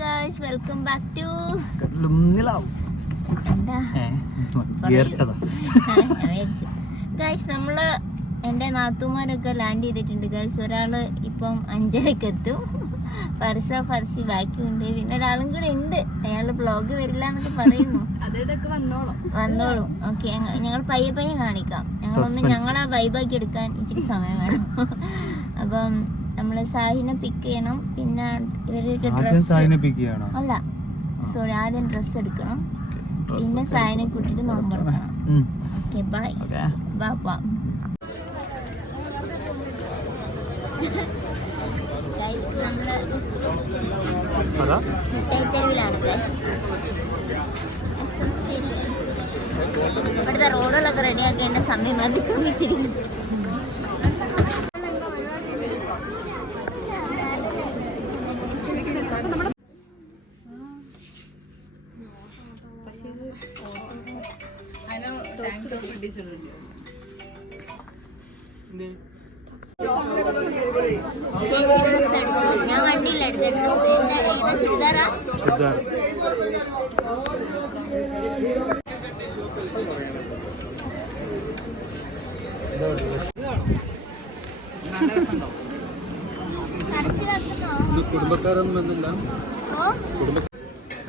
Guys, welcome back to guys. നമ്മള് എൻ്റെ നാത്തുമാരൊക്കെ land ചെയ്തിട്ടുണ്ട് ഗൈസ്. ഒരാള് ഇപ്പം 5:30 എത്തും, ഫർസി ബാക്കിയുണ്ട്, പിന്നെ ഒരാളും കൂടെ ഉണ്ട്. അയാള് ബ്ലോഗ് വരില്ല എന്നൊക്കെ പറയുന്നു. വന്നോളും. ഓക്കെ, ഞങ്ങൾ പയ്യെ കാണിക്കാം. ഞങ്ങളെ വൈബാക്കി എടുക്കാൻ ഇച്ചിരി സമയം വേണം. അപ്പം നമ്മള് സാഹിനെ പിക്ക് ചെയ്യണം, പിന്നെ ഇവർക്ക് അല്ല സോറി ആദ്യം ഡ്രസ്സ് എടുക്കണം, പിന്നെ സാഹിനെ കൂട്ടിട്ട് നോമ്പെടുക്കണം. ഓക്കെ ബൈ ബാ. തെരുവിലാണ് ഇവിടുത്തെ റോഡുകളൊക്കെ റെഡിയാക്കേണ്ട സമയം അതിക്രമിച്ചിരിക്കുന്നു. ഞാൻ വണ്ടിയിലെടുത്ത ഡ്രസ് ചുരിദാറാ.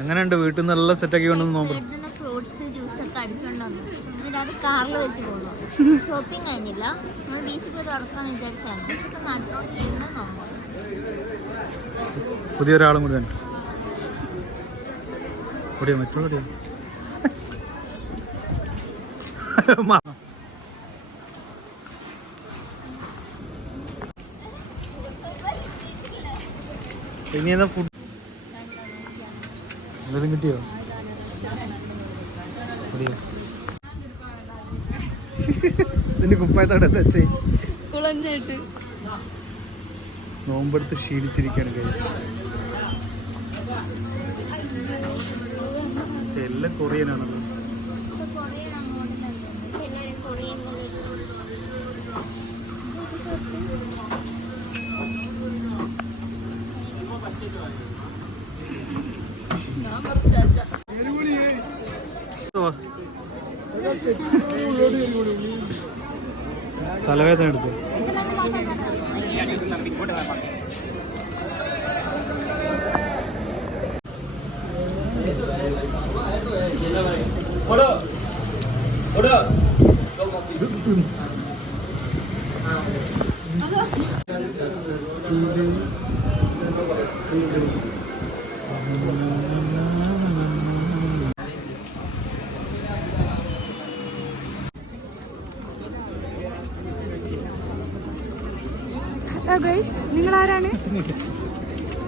എങ്ങനെയുണ്ട്? വീട്ടിൽ നിന്ന് നല്ല സെറ്റാക്കി കൊണ്ടുവന്ന് നോക്കും. ഫ്രൂട്ട്സ് ജ്യൂസ് ഒക്കെ അടിച്ചോണ്ട് വന്നു. എന്നിട്ട് അത് കാറിൽ വെച്ച് പോകുന്നു. ഷോപ്പിംഗ് കഴിഞ്ഞില്ല, നമ്മൾ ബീച്ചിൽ പോയി തുറക്കാന്ന് വിചാരിച്ചായിരുന്നു. പക്ഷെ ഇപ്പൊ നാട്ടിലോട്ടിരുന്ന് നോക്കും. പുതിയൊരാളും കൂടി ഉണ്ട്. മറ്റുള്ള ഇനി ഫുഡ് എന്തെങ്കിലും കിട്ടിയോ? ഇതിന്റെ കുപ്പായത്തോടെ നോമ്പെടുത്ത് ക്ഷീണിച്ചിരിക്കുകയാണ് ഗൈസ്. എല്ലാം കൊറിയനാണല്ലോ. തലവേദന എടുത്തു.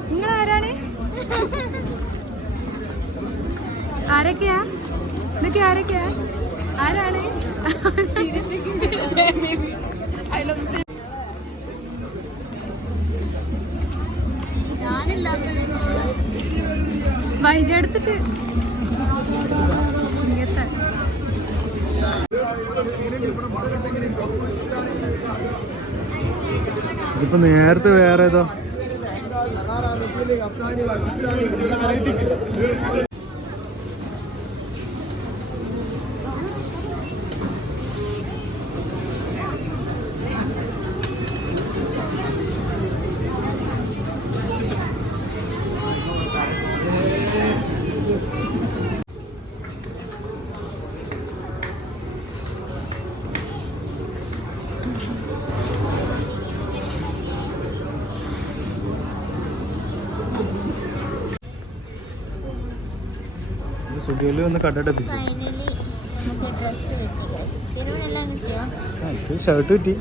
നിങ്ങളാരാണ്? ആരൊക്കെയാ ഇതൊക്കെ? ആരാണ്? വൈജെടുത്തിട്ട് ഇതിപ്പോ നേരത്തെ വേറെ ഏതോ സ്റ്റുഡിയോയിൽ വന്ന് കടടപ്പിച്ചു. ഷർട്ട് കിട്ടി.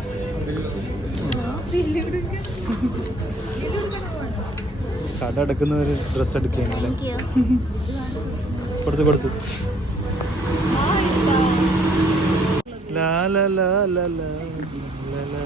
കട അടക്കുന്നവര് ഡ്രസ് എടുക്കുകയാണല്ലേ. കൊടുത്തു ലാ ലാ ലാ ലാ ലാ ലാ.